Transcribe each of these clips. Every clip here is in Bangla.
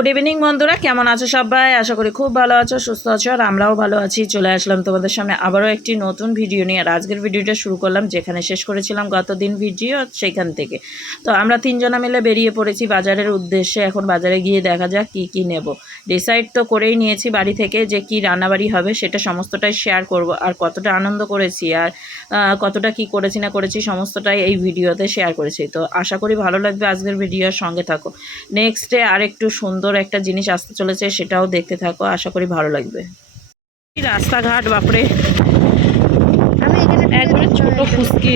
গুড ইভিনিং বন্ধুরা, কেমন আছো সবাই? আশা করি খুব ভালো আছো, সুস্থ আছো, আর আমরাও ভালো আছি। চলে আসলাম তোমাদের সামনে আবারও একটি নতুন ভিডিও নিয়ে। আর আজকের ভিডিওটা শুরু করলাম যেখানে শেষ করেছিলাম গতদিন ভিডিও, সেখান থেকে। তো আমরা তিনজনা মিলে বেরিয়ে পড়েছি বাজারের উদ্দেশ্যে। এখন বাজারে গিয়ে দেখা যাক কি কি নেব। ডিসাইড তো করেই নিয়েছি বাড়ি থেকে যে কি রান্নাবাড়ি হবে, সেটা সমস্তটাই শেয়ার করব। আর কতটা আনন্দ করেছি আর কতটা কি করেছি না করেছি সমস্তটাই এই ভিডিওতে শেয়ার করেছি। তো আশা করি ভালো লাগবে আজকের ভিডিওর সঙ্গে থাকো। নেক্সটে আর একটু সুন্দর একটা জিনিস আসতে চলেছে, সেটাও দেখতে থাকো, আশা করি ভালো লাগবে। রাস্তাঘাট বাপরে, একবারে ছোট ফুসকি।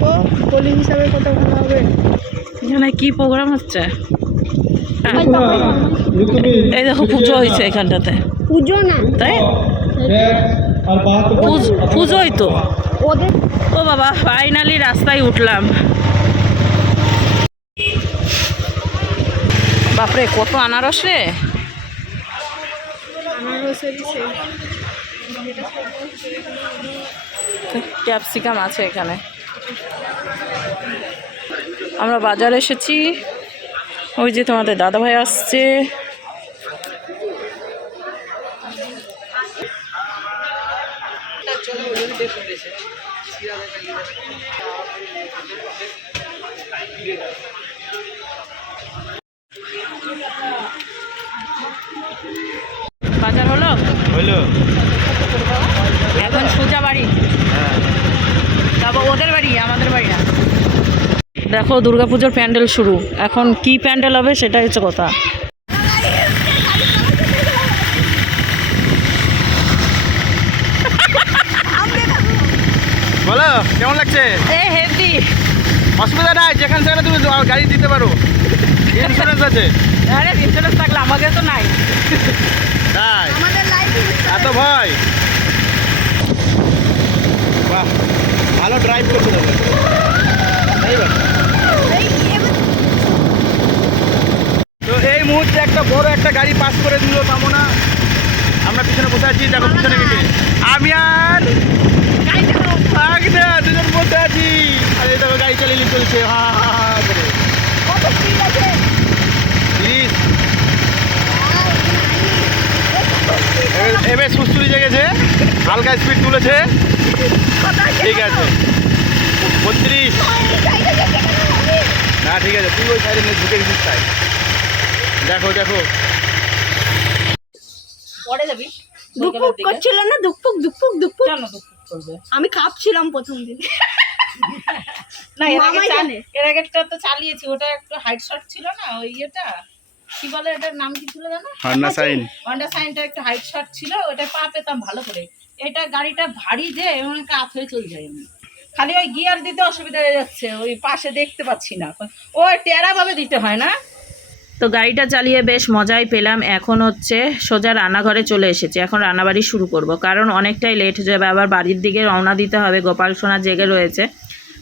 তো গলি হিসাবে কত ভালো হবে। এখানে কি প্রোগ্রাম হচ্ছে? এই দেখো পুজো হয়েছে এখানটাতে। পুজো না তাই পুজোই তো। ওদের ও বাবা, ফাইনালি রাস্তায় উঠলাম। বাপরে কত আনারস রে। ক্যাপসিকাম আছে এখানে। আমরা বাজারে এসেছি, ওই যে তোমাদের দাদাভাই আসছে। বাজার হলো এখন সোজা বাড়ি। তারপর ওদের বাড়ি, আমাদের বাড়ি না। দেখো দুর্গাপুজোর প্যান্ডেল শুরু। এখন কি প্যান্ডেল হবে সেটাই হচ্ছে কথা। বলো কেমন লাগছে? হেভি। অসুবিধা নাই, যেখানে সেখানে তুমি গাড়ি দিতে পারো, ইন্স্যুরেন্স আছে। আরে ইন্স্যুরেন্স থাকলে আমাকে তো নাই। তাই আমাদের লাইফ এত ভয়? বাহ, ভালো ড্রাইভ করতে দেবে। তো এই মুহূর্তে একটা বড় একটা গাড়ি পাস করে দিল কামনা। আমরা পিছনে বসে আছি, দেখো পিছনে গেছে আমি আর দুজন বসে আছি। আর এই দেখো গাড়ি চালিয়ে চলছে হা হা হা করে। কত স্পিড আছে। 30 এবার সুস্থুরি জেগেছে, হালকা স্পিড তুলেছে। ঠিক আছে 32। না ঠিক আছে, তুই ওই সাইডে ঢুকে গেছিস তাই। দেখো দেখো পরে যাবি। দুপুক করছিল না, দুপুক দুপুক দুপুক। কেন দুপুক করবে? আমি কাঁপছিলাম প্রথম দিন। না মামাই জানে। এর আগেরটা তো চালিয়েছি, ওটা একটু হাইট শট ছিল না, ওই ইয়েটা কি বলে, এটার নাম কি ছিল জানো? Honda sign. হন্ডা সাইনটা একটু হাইট শট ছিল, ওটা পা পেতাম ভালো করে। এটা গাড়িটা ভারী যে এমন কাত হয়ে চলে যায়। আমি খালি ওই গিয়ার দিতে অসুবিধা হয়ে যাচ্ছে, ওই পাশে দেখতে পাচ্ছি না, ও টেরা ভাবে দিতে হয় না। তো গাড়িটা চালিয়ে বেশ মজাই পেলাম। এখন হচ্ছে সোজা রান্নাঘরে চলে এসেছি। এখন রান্নাবাড়ি শুরু করব, কারণ অনেকটাই লেট হয়ে যাবে, আবার বাড়ির দিকে রওনা দিতে হবে। গোপাল সোনা জেগে রয়েছে,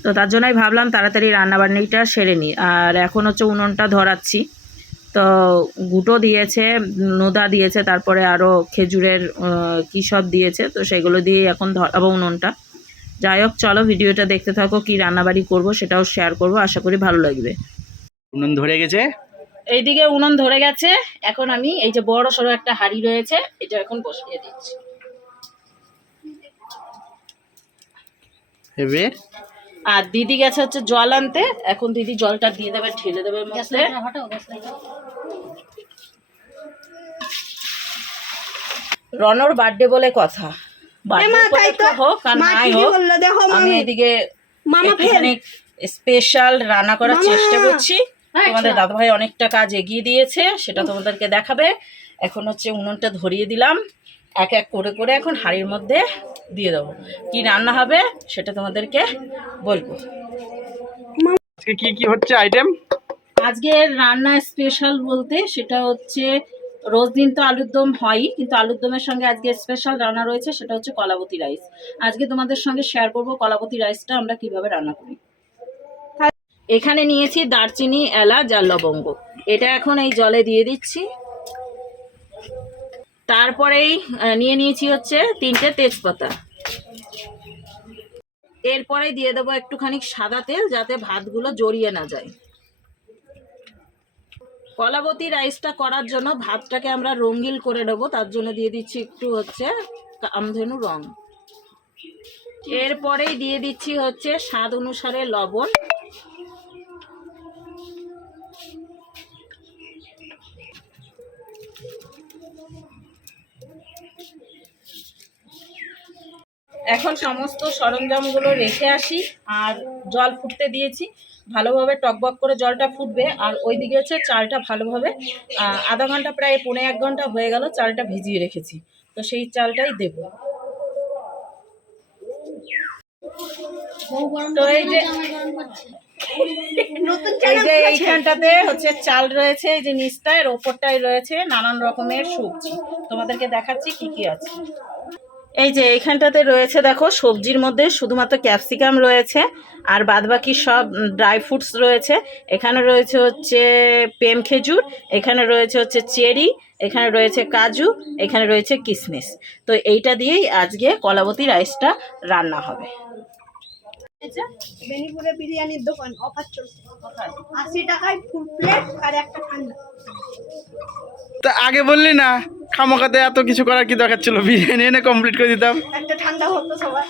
তো তার জন্যই ভাবলাম তাড়াতাড়ি রান্নাবান্নিটা সেরে নিই। আর এখন হচ্ছে উনুনটা ধরাচ্ছি। তো গুঁটো দিয়েছে, নোদা দিয়েছে, তারপরে আরও খেজুরের কী সব দিয়েছে, তো সেগুলো দিয়ে এখন ধরাবো উনুনটা। যাই হোক, চলো ভিডিওটা দেখতে থাকো, কি রান্নাবাড়ি করব সেটাও শেয়ার করব, আশা করি ভালো লাগবে। উনুন ধরে গেছে, এইদিকে উনুন ধরে গেছে। এখন আমি এই যে বড় সড়ো একটা হাঁড়ি রয়েছে, এটা এখন বসিয়ে দিচ্ছি। এবার আর দিদি গেছে হচ্ছে জল আনতে। এখন দিদি জলটা দিয়ে দেবে, ঢেলে দেবে মধ্যে। রনর বার্থডে বলে কথা, হোক আর নাই হোক, আমি এদিকে একটুখানি স্পেশাল রান্না করার চেষ্টা করছি। তোমাদের দাদাভাই অনেকটা কাজ এগিয়ে দিয়েছে, সেটা তোমাদেরকে দেখাবে। এখন হচ্ছে উনুনটা ধরিয়ে দিলাম, এক এক করে করে এখন হাঁড়ির মধ্যে দিয়ে দেবো। কি রান্না হবে সেটা তোমাদেরকে বলবো। আজকে কি কি হচ্ছে আইটেম? আজকে রান্না স্পেশাল বলতে সেটা হচ্ছে, রোজ দিন তো আলুর দম হয়ই, কিন্তু আলুর দমের সঙ্গে আজকে স্পেশাল রান্না রয়েছে, সেটা হচ্ছে কলাবতী রাইস। আজকে তোমাদের সঙ্গে শেয়ার করব কলাবতী রাইসটা আমরা কিভাবে রান্না করি। এখানে নিয়েছি দারচিনি, এলাচ আর লবঙ্গ। এটা এখন এই জলে দিয়ে দিচ্ছি। তারপরেই নিয়ে নিয়েছি হচ্ছে 3টে তেজপাতা। এরপরে দিয়ে দেবো একটুখানি সাদা তেল, যাতে ভাতগুলো জড়িয়ে না যায়। কলাবতী রাইসটা করার জন্য ভাতটাকে আমরা রঙিন করে নেবো, তার জন্য দিয়ে দিচ্ছি একটু হচ্ছে কামধেনু রং। এরপরেই দিয়ে দিচ্ছি হচ্ছে স্বাদ অনুসারে লবণ। এখন সমস্ত সরঞ্জামগুলো রেখে আসি, আর জল ফুটতে দিয়েছি, ভালোভাবে টকবক করে জলটা ফুটবে। আর ওইদিকে হচ্ছে চালটা ভালোভাবে আধা ঘন্টা প্রায় 1.5 ঘন্টা হয়ে গেল চালটা ভিজিয়ে রেখেছি, তো সেই চালটাই দেবো। তো এই যে এইখানটাতে হচ্ছে চাল রয়েছে, এই যে নিচটায় এর ওপরটায় রয়েছে নানান রকমের সবজি, তোমাদেরকে দেখাচ্ছি কি কি আছে। এই যে এইখানটাতে রয়েছে দেখো, সবজির মধ্যে শুধুমাত্র ক্যাপসিকাম রয়েছে, আর বাদবাকি সব ড্রাই ফ্রুটস রয়েছে। এখানে রয়েছে হচ্ছে পেম খেজুর, এখানে রয়েছে হচ্ছে চেরি, এখানে রয়েছে কাজু, এখানে রয়েছে কিশমিশ। তো এইটা দিয়েই আজকে কলাবতী রাইসটা রান্না হবে। বেনিপুরে বিরিয়ানির দোকান অফার চলছে, 80 টাকায় ফুল প্লেট আর একটা ঠান্ডা। তা আগে বললি না, খামোখাতে এত কিছু করার কি দরকার ছিল, বিরিয়ানি এনে কমপ্লিট করে দিতাম। একটা ঠান্ডা হতো সবাই।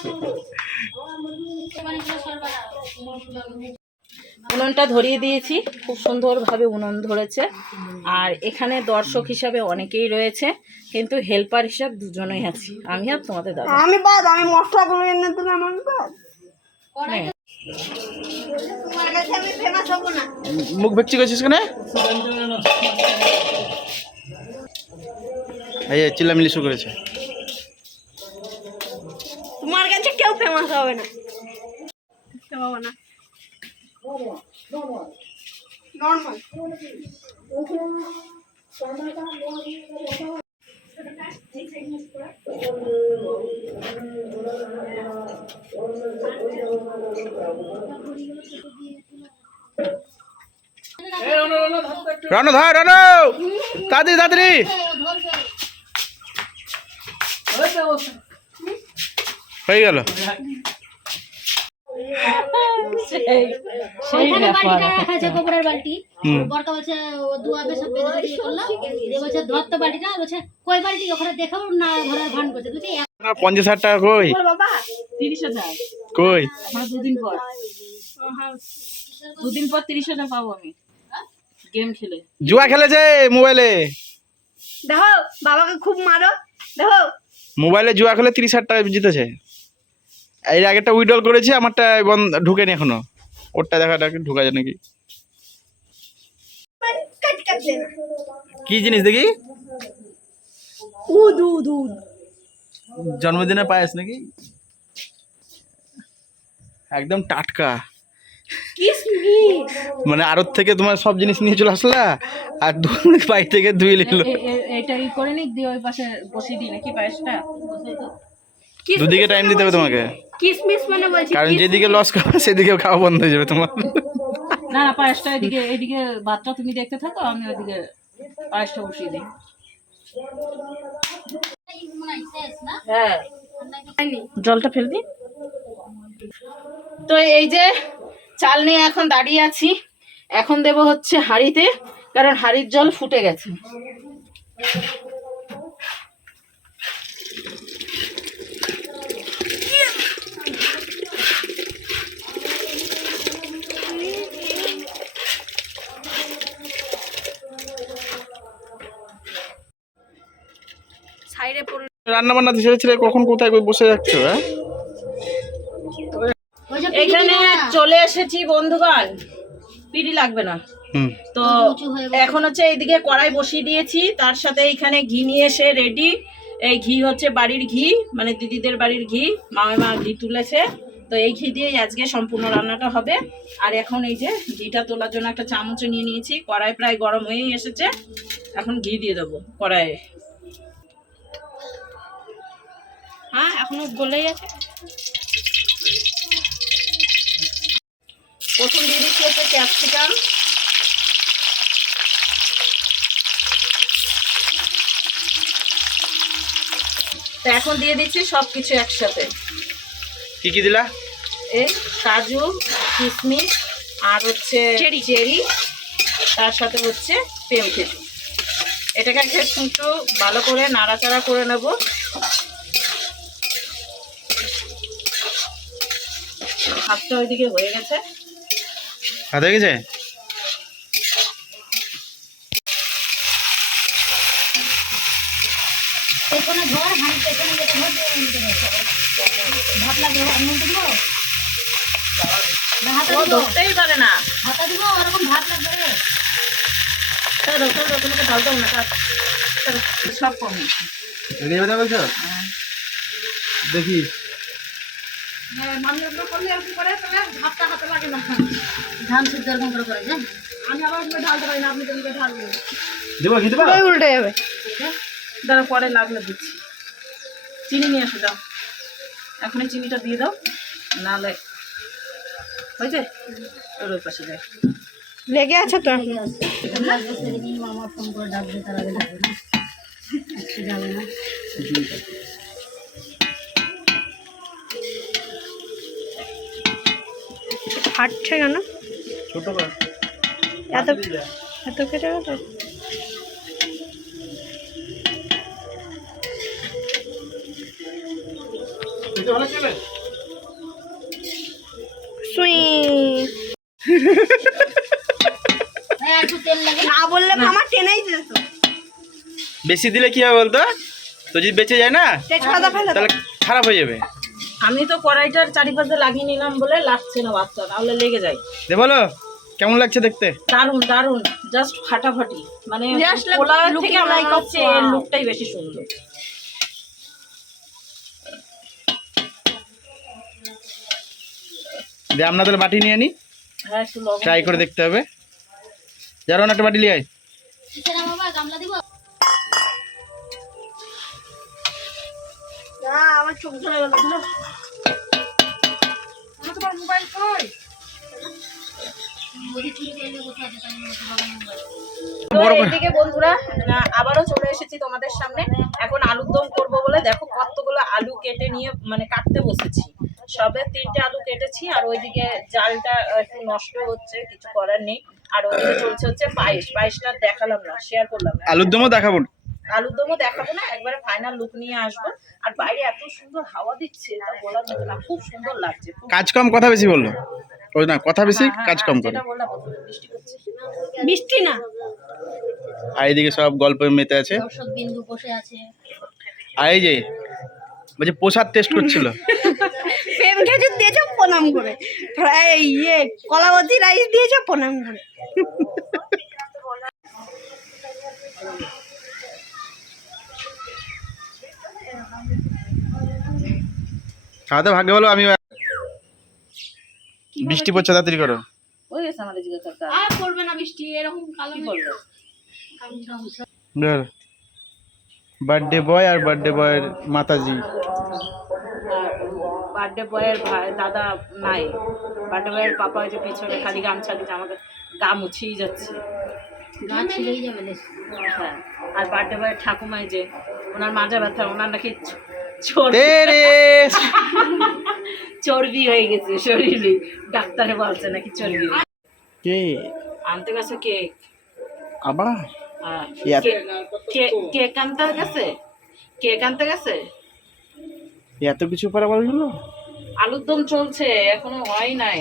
উনুনটা ধরিয়ে দিয়েছি, খুব সুন্দরভাবে উনুন ধরেছে। আর এখানে দর্শক হিসাবে অনেকেই রয়েছে, কিন্তু হেল্পার হিসাব দুজনেই আছি, আমি আর তোমাদের দাদা। আমি মশলাগুলো এনে দিলাম, আমি হ্যাঁ। তোমার কাছে আমি ফেমাস হব না। মুখ ভেকচি করছিস কেন? এই চিল্লামিল্লি শুরু করেছে। তোমার কাছে কেউ ফেমাস হবে না, বাবা না নরমাল। রানো ধর, রানো তাড়াতাড়ি তাড়াতাড়ি। হয়ে গেল। সেই ব্যাপার। গোবরের বালতি বরকা বলছে ও দুয়াবে সব বেঁধে দিয়ে করলো, দিয়ে বলছে ধরতে বালতিটা, বলছে কই বালতি, ওখানে দেখাও না ঘরের ভান করছে। বুঝলি 50,000 টাকা কই? বাবা 30,000 কই? আমার দুদিন পর 30,000 পাবো আমি গেম খেলে। জুয়া খেলেছে মোবাইলে, দেখো বাবাকে খুব মারো, দেখো মোবাইলে জুয়া খেলে 30,000 টাকা জিতেছে। এর আগেরটা উইড্রল করেছি, আমারটা ঢুকেনি এখনো, ওরটা দেখাটা ঢুকা যায় নাকি। কাট কাটলে না। কি জিনিস দেখি? উদ জন্মদিনে পায়েস নাকি, একদম টাটকা। কিসমিস মানে আড়ত থেকে তোমার সব জিনিস নিয়ে চলে আসলা, আর বাড়ি থেকে ধুয়ে নিল। এটা ই করে নিক দিয়ে ওই পাশে বসিয়ে দিই নাকি পায়েসটা। দুদিকে টাইম দিতে হবে তোমাকে, কিসমিস মানে বলছি, কারণ যেদিকে লস খাবে সেদিকে খাওয়া বন্ধ হয়ে যাবে তোমার। না না, পায়েসটা এদিকে ভাতটা তুমি দেখতে থাকো, আমি ওইদিকে পায়েসটা বসিয়ে দিই। হ্যাঁ, জলটা ফেল দিই। তো এই যে চাল নিয়ে এখন দাঁড়িয়ে আছি, এখন দেব হচ্ছে হাঁড়িতে, কারণ হাঁড়ির জল ফুটে গেছে। রান্না বান্না ছেড়ে ছেড়ে কখন কোথায় বসে যাচ্ছ? হ্যাঁ, এখানে চলে এসেছি বন্ধুগণ, পিড়ি লাগবে না। তো এখন হচ্ছে এইদিকে কড়াই বসিয়ে দিয়েছি, তার সাথে এইখানে ঘি নিয়ে এসে রেডি। এই ঘি হচ্ছে বাড়ির ঘি, মানে দিদিদের বাড়ির ঘি, মা ঘি তুলেছে, তো এই ঘি দিয়েই আজকে সম্পূর্ণ রান্নাটা হবে। আর এখন এই যে ঘিটা তোলার জন্য একটা চামচ নিয়ে নিয়েছি, কড়াই প্রায় গরম হয়েই এসেছে, এখন ঘি দিয়ে দেবো কড়াইয়ে। হ্যাঁ এখনো গলেই আছে। প্রথম দিয়ে দিচ্ছি হচ্ছে ক্যাপসিকাম, তো এখন দিয়ে দিচ্ছি সবকিছু একসাথে। কি কি দিলা? এই কাজু, কিশমিশ আর হচ্ছে চেরি, তার সাথে হচ্ছে পেঁপে খেজুর। এটাকে একটু ভালো করে নাড়াচাড়া করে নেব। ভাতটা ওইদিকে হয়ে গেছে। ভাত হয়ে গেছে? পেছনে ঘর হাঁড়ি পেছনে যেতে ঘর ভাত লাগবে নুন দিব ভাত ও ধরতেই পারে না। ভাতা দিব ওরকম ভাত লাগবে রে। তোমাকে ঢালতে হবে না, সব কমে। রেডি হবে না বলছো? দেখি ধান সিদ্ধ এরকম করে করে হ্যাঁ। আমি আবার ঢালতে পারি না, আপনি তোমাকে ঢালবেন। দেবো কি দেবো? উল্টে যাবে। দাঁড়া, পরে লাগলে দিচ্ছি। চিনি নিয়ে এসে দাও, এখনই চিনিটা দিয়ে দাও, নাহলে হয়েছে ওর ওই পাশে যায়। লেগে আছে তো। মামা ফোন করে ডাকবে, তার আগে যাবে না, আজকে যাবে না। ফাটছে কেন? ছোট করে এত এত কেটে গেল। এটা ভালো চলে। সুই হ্যাঁ একটু তেল লাগে না বললে মামা টেনেই দিত। বেশি দিলে কি হবে বলতো? তো যদি বেঁচে যায় না তেজপাতা ফেলে দাও। তাহলে খারাপ হয়ে যাবে। আমি তো কড়াইটার চারিপাশে লাগিয়ে নিলাম বলে লাগছে না ভাতটা, তাহলে লেগে যায়। দে বলো কেমন লাগছে দেখতে? দারুন দারুন, জাস্ট ফাটাফাটি। মানে Just look- পোলাও থেকে looking আমার like a কাছে এর wow. লুকটাই বেশি সুন্দর। দে আমরা তাহলে বাটি নিয়ে নি, হ্যাঁ একটু লবণ ট্রাই করে দেখতে হবে। যারো না একটা বাটি লিয়ে আয়। কিসের বাবা গামলা দিব? না আমার চোখ ধরে গেল। তোমার মোবাইল কই? ওদি চুরি করলে কোথায় আছে, তাই বাবা মোবাইল। তো এদিকে বন্ধুরা আবারও চলে এসেছি তোমাদের সামনে। এখন আলুর দম করবো বলে দেখো কতগুলো আলু কেটে নিয়ে মানে কাটতে বসেছি। সবে 3টে আলু কেটেছি, আর ওইদিকে জালটা একটু নষ্ট হচ্ছে, কিছু করার নেই। আর ওইদিকে চলছে হচ্ছে পায়েসটা দেখালাম না, শেয়ার করলাম না। আলুর দমও দেখাবো না। আলুর দমও দেখাবো না, একবারে ফাইনাল লুক নিয়ে আসবো। আর বাইরে এত সুন্দর হাওয়া দিচ্ছে, তা বলার মতো না, খুব সুন্দর লাগছে। কাজ কম কথা বেশি বললো। ওই না কথা বেশি হ্যাঁ, কাজ কম করে। যেটা বললাম, বৃষ্টি করছে। বৃষ্টি না। আর এইদিকে সব গল্পে মেতে আছে। দর্শক বিন্দু বসে আছে। আর এই যে বলছে প্রসাদ টেস্ট করছিল। প্রেম খেজুর দিয়েছে প্রণাম করে, ইয়ে কলাবতী রাইস দিয়েছে প্রণাম করে। খাওয়াতে ভাগ্য বলো। আমি বৃষ্টি পড়ছে, তাড়াতাড়ি করো। ওই গেছে আমাদের জিজ্ঞাসা। আর পড়বে না বৃষ্টি, এরকম কালো কি বললো? বার্থডে বয় আর বার্থডে বয়ের মাতাজি। বার্থডে বয়ের ভাই দাদা নাই, বার্থডে বয়ের পাপা হয়েছে পিছনে, খালি গামছা দিচ্ছে, আমাকে গা মুছিয়ে যাচ্ছে। গা ছিঁড়েই যাবে লেস। হ্যাঁ, আর বার্থডে বয়ের ঠাকুমায় যে ওনার মাজা ব্যথা, ওনার নাকি চর্বি হয়ে গেছে শরীরে, ডাক্তারে বলছে নাকি চর্বি। কে আনতে গেছে কেক। আবার হ্যাঁ, এত- কেক আনতে গেছে, কেক আনতে গেছে। এত কিছু পরে বললো। আলুর দম চলছে, এখনো হয় নাই,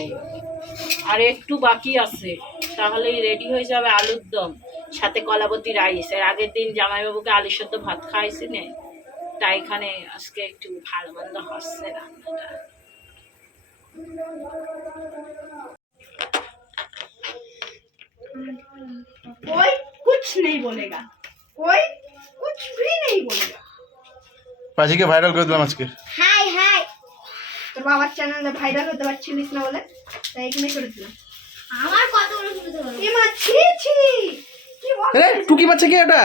আর একটু বাকি আছে, তাহলেই রেডি হয়ে যাবে আলুর দম সাথে কলাবতী রাইস। এর আগের দিন জামাইবাবুকে আলু সেদ্ধ ভাত খাইছি নে, তাই এখানে আজকে একটু ভালো মন্দ হচ্ছে রান্নাটা। कोई कुछ नहीं बोलेगा, कोई कुछ भी नहीं बोलेगा। পাজিকে ভাইরাল করে দিলাম আজকে। হাই হাই, তোর বাবার চ্যানেলে ভাইরাল হতে পারছিলিস না বলে তাই এখানে করে দিলাম। আমার কতগুলো শুনতে পারো? এ মা ছি ছি, কি বল? আরে টুকি বাচ্চা কে এটা?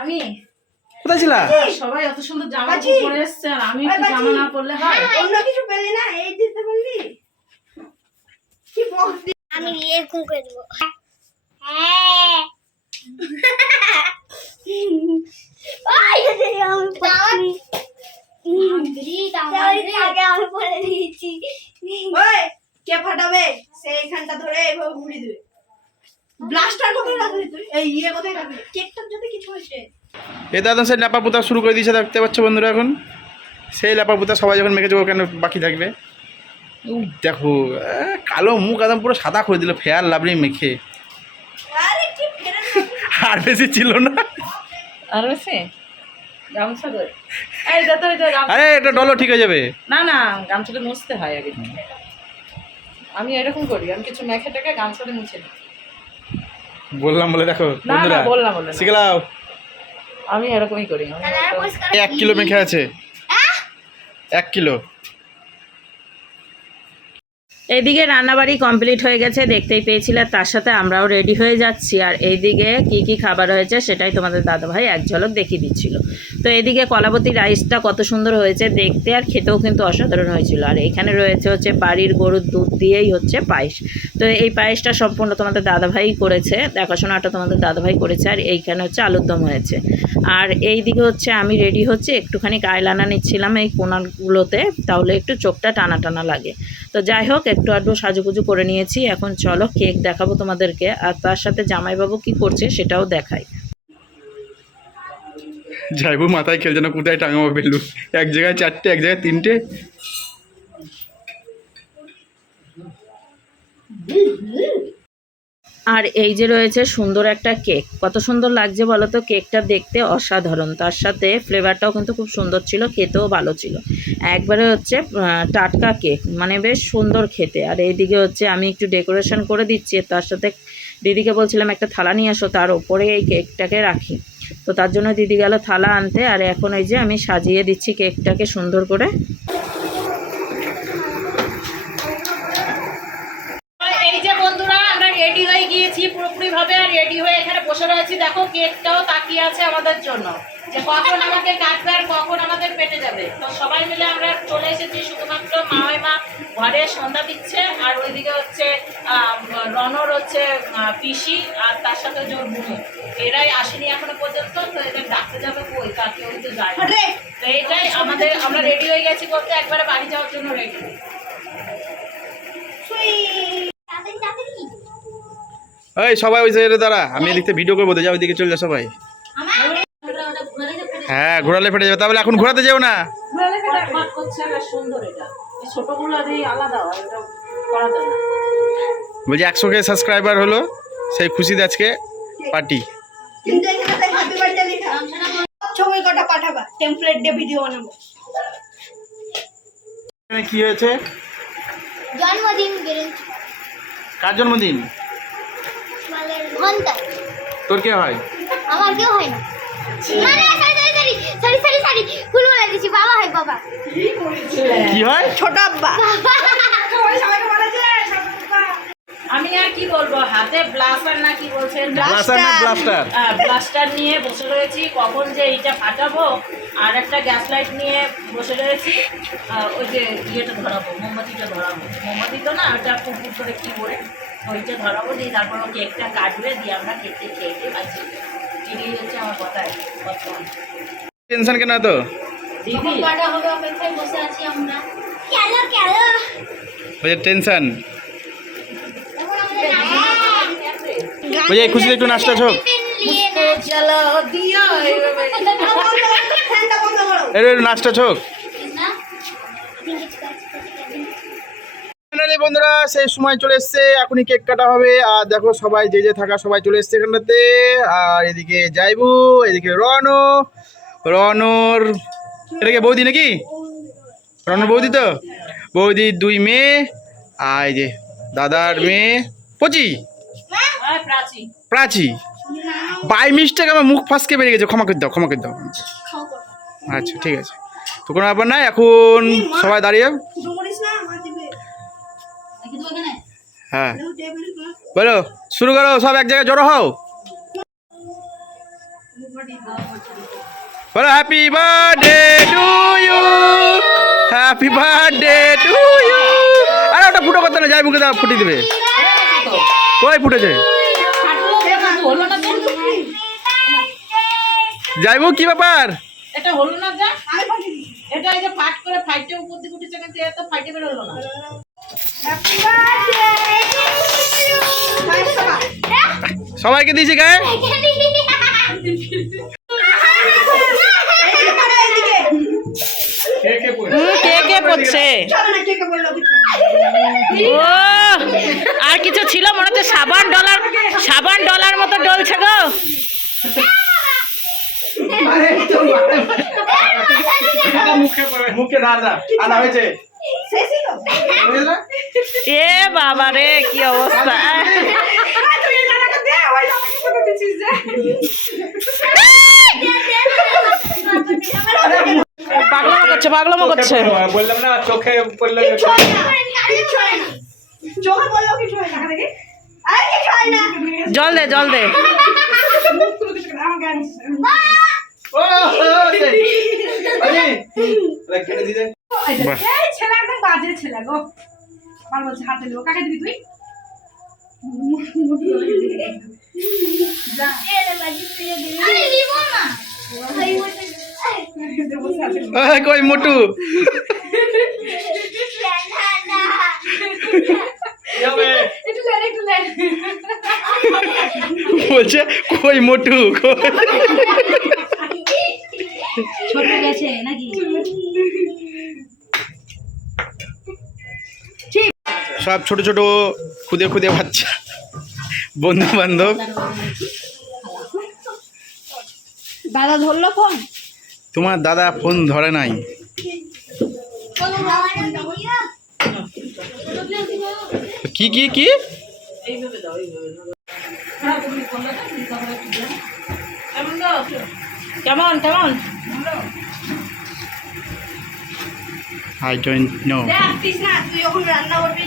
আমি কোথায় ছিলা? সবাই এত সুন্দর জামা বাজি। পরে এসছে, আর আমি ওই একটু বাজি। জামা না পরলে হয়? অন্য কিছু পেলি না, এই দিতে বললি কি বল? আমি এরকম করে দেবো। হ্যাঁ আমি বলে দিয়েছি। ওই কে ফাটাবে, সেইখানটা ধরে এইভাবে ঘুরিয়ে দেবে। ব্লাস্টার করে রাখলি তুই? এই ইয়ে কোথায় রাখলি? কেকটার যদি কিছু হয়েছে। এ দাদা সেই ল্যাপা পোতা শুরু করে দিয়েছে, দেখতে পাচ্ছ বন্ধুরা। এখন সেই ল্যাপা পোতা সবাই যখন মেখেছে ও কেন বাকি থাকবে। দেখো কালো মুখ একদম পুরো সাদা করে দিল ফেয়ার লাভলি মেখে। আরে কি ফেরে আর বেশি ছিল না। আর বেশি গামছা ধরে এই যত আরে এটা ডলো ঠিক হয়ে যাবে। না না গামছাটা মুছতে হয় আগে। আমি এরকম করি, আমি কিছু মেখে টেকে গামছাটা মুছে দিই। বললাম বলে দেখো না বন্ধুরা, না বললাম বলে না। শিখলাও। আমি এরকমই করি। আমি তাহলে আর পরিষ্কার 1 কিলো মেখে আছে, 1 কিলো। এইদিকে রান্নাবাড়ি কমপ্লিট হয়ে গেছে, দেখতেই পেয়েছিলে। তার সাথে আমরাও রেডি হয়ে যাচ্ছি। আর এইদিকে কি কি খাবার হয়েছে সেটাই তোমাদের দাদাভাই এক ঝলক দেখিয়ে দিচ্ছিল। তো এইদিকে কলাবতী রাইসটা কত সুন্দর হয়েছে দেখতে, আর খেতেও কিন্তু অসাধারণ হয়েছিল। আর এখানে রয়েছে হচ্ছে বাড়ির গরুর দুধ দিয়েই হচ্ছে পায়েস। তো এই পায়েসটা সম্পূর্ণ তোমাদের দাদাভাই করেছে, দেখাশোনাটা তোমাদের দাদাভাই করেছে। আর এইখানে হচ্ছে আলুর দম হয়েছে। আর এইদিকে হচ্ছে আমি রেডি হচ্ছে, একটুখানি আইলাইনার নিচ্ছিলাম এই কোণাগুলোতে, তাহলে একটু চোখটা টানা টানা লাগে। তো যাই হোক একটু আধটু সাজুগুজু করে নিয়েছি। এখন চলো কেক দেখাবো তোমাদেরকে, আর তার সাথে জামাইবাবু কি করছে সেটাও দেখাই। যাইবো মাথায় খেলছে না, কোথায় টাঙাবো বেলুন। এক জায়গায় 4টে, এক জায়গায় 3টে। আর এই যে রয়েছে সুন্দর একটা কেক, কত সুন্দর লাগছে বলো তো। কেকটা দেখতে অসাধারণ, তার সাথে ফ্লেভারটাও কিন্তু খুব সুন্দর ছিল, খেতেও ভালো ছিল। একবারে হচ্ছে টাটকা কেক, মানে বেশ সুন্দর খেতে। আর এইদিকে হচ্ছে আমি একটু ডেকোরেশন করে দিচ্ছি, তার সাথে দিদিকে বলছিলাম একটা থালা নিয়ে আসো, তার ওপরে এই কেকটাকে রাখি। তো তার জন্য দিদি গেল থালা আনতে। আর এখন এই যে আমি সাজিয়ে দিচ্ছি কেকটাকে সুন্দর করে। এই যে বন্ধুরা আমরা রেডি হয়ে গিয়েছি পুরোপুরি ভাবে, আর রেডি হয়ে এখানে বসে রয়েছি। দেখো কেকটাও তাকিয়ে আছে আমাদের জন্য, যে কখন আমাকে কাটবে আর কখন আমাদের পেটে যাবে। তো সবাই মিলে আমরা চলে এসেছি, শুধুমাত্র মা ঘরে সন্ধ্যা দিচ্ছে। আর ওইদিকে হচ্ছে রনর হচ্ছে পিসি, আর তার সাথে জোর বুনু, এরাই আসেনি এখনো পর্যন্ত। তো এদের ডাকতে যাবে কই, কাকে ওই তো যায় না। তো এইটাই আমাদের, আমরা রেডি হয়ে গেছি বলতে একবারে বাড়ি যাওয়ার জন্য রেডি। তাড়াতাড়ি তাড়াতাড়ি এই সবাই ওই সাইডে দাঁড়া, আমি এদিকে ভিডিও করবো, তো যাও ওইদিকে চলে যা সবাই। হ্যাঁ ঘোরালে ফেটে যাবে, তাহলে এখন ঘোরাতে যাও না। সুন্দর এটা, ছোটগুলো আলাদা হয়, এটা করা যায় না। বলছি 100K সাবস্ক্রাইবার হলো, সেই খুশিতে আজকে পার্টি। কিন্তু এখানে তাই হ্যাপি বার্থডে লেখা। ছবি কটা পাঠাবা, টেমপ্লেট দিয়ে ভিডিও বানাবো। এখানে কি হয়েছে? জন্মদিন বেরেন কার জন্মদিন? মানে ঘন্টা তোর কে হয়? আমার কেউ হয় না। মানে সরি সরি সরি ভুল বলে দিছি, বাবা হয় বাবা। কি হয়? ছোট আব্বা। আমি আর কি বলবো, হাতে ব্লাস্টার না কি বলছেন, ব্লাস্টার না ব্লাস্টার? ব্লাস্টার নিয়ে বসে রয়েছি, কখন যে এইটা ফাটাবো। আর একটা গ্যাস লাইট নিয়ে বসে রয়েছি, ওই যে ইয়েটা ধরাবো, মোমবাতিটা ধরাবো। মোমবাতি তো না, ওটা পুকুর করে কি করে ওইটা ধরাবো, দিয়ে তারপর ও কেকটা কাটবে, দিয়ে আমরা কেকটা খেয়ে পাচ্ছি। এটাই হচ্ছে আমার কথা বর্তমান। টেনশন কেন তো? দিদি কটা হবে অপেক্ষায় বসে আছি আমরা। কেন কেন বলছে টেনশন। এখন আমাদের বলছে এই খুশিতে একটু নাচটা ছোক। নিয়ে না চলো দিও এইভাবে। ফ্যানটা বন্ধ করো। একটু নাচটা ছোক। না ফাইনালি বন্ধুরা সেই সময় চলে এসছে, এখনই কেক কাটা হবে। আর দেখো সবাই যে যে থাকা সবাই চলে এসছে এখানটাতে। আর এদিকে যাইবু, এদিকে রনর এটাকে বৌদি নাকি? রনর বৌদি তো, বৌদির 2 মেয়ে, আর এই যে দাদার মেয়ে পচি, আর প্রাচী প্রাচী। বাই মিস্টেক আমার মুখ ফাঁসকে বেরিয়ে গেছে, ক্ষমা করে দাও, ক্ষমা করে দাও। আচ্ছা ঠিক আছে, তো কোনো ব্যাপার নাই। এখন সবাই দাঁড়িয়ে ফুটো করিস না, মা দিবে। নাকি তো এখানে হ্যাঁ টেবিল বলো, শুরু করো, সব এক জায়গায় জড়ো হও। বলো happy birthday to you, happy birthday to you. আরে ওটা ফুটো করতে না, যাই মুখে দাও, ফুটিয়ে দেবে। কই ফুটেছে? হলো না তো, যাইবো কি ব্যাপার? এটা হলো না যা, এটা এই যে ফাট করে ফাইটে উপর দিকে উঠেছে, কিন্তু এত ফাইটে বের হলো না। Happy birthday. সবাইকে দিয়েছি গায়ে। কে কে পড়ছে? ও আর কিছু ছিল মনে হচ্ছে সাবান ডলার মতো ডলছে গো। মুখে দাঁড়া আনা হয়েছে। এ বাবা রে কি অবস্থা। পাগলামো করছে। বললাম না চোখে পড়লো। জল দে ছেলে একদম বাজে ছেলে গো। আমার বলছে হাতে নেবো, কাকে দিবি তুই? কই মোটু বলছে কই মোটু ছোট গেছে নাকি? সব ছোট ছোট খুদে খুদে বাচ্চা বন্ধু বান্ধব। দাদা ধরলো ফোন? তোমার দাদা ফোন ধরে নাই। কি কি কি কেমন কেমন? I don't know. তৃষ্ণা তুই যখন রান্না করবি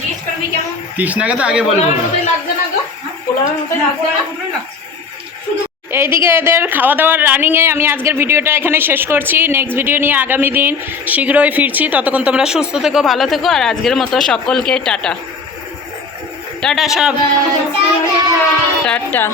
জিজ্ঞেস করবি কেমন তৃষ্ণাকে তো আগে বলবো। লাগছে না গো, পোলাওয়ের মতোই লাগছে না? এইদিকে এদের খাওয়া দাওয়ার রানিংয়ে আমি আজকের ভিডিওটা এখানে শেষ করছি। নেক্সট ভিডিও নিয়ে আগামী দিন শীঘ্রই ফিরছি। ততক্ষণ তোমরা সুস্থ থেকো, ভালো থেকো। আর আজকের মতো সকলকে টাটা টাটা সব টাটা।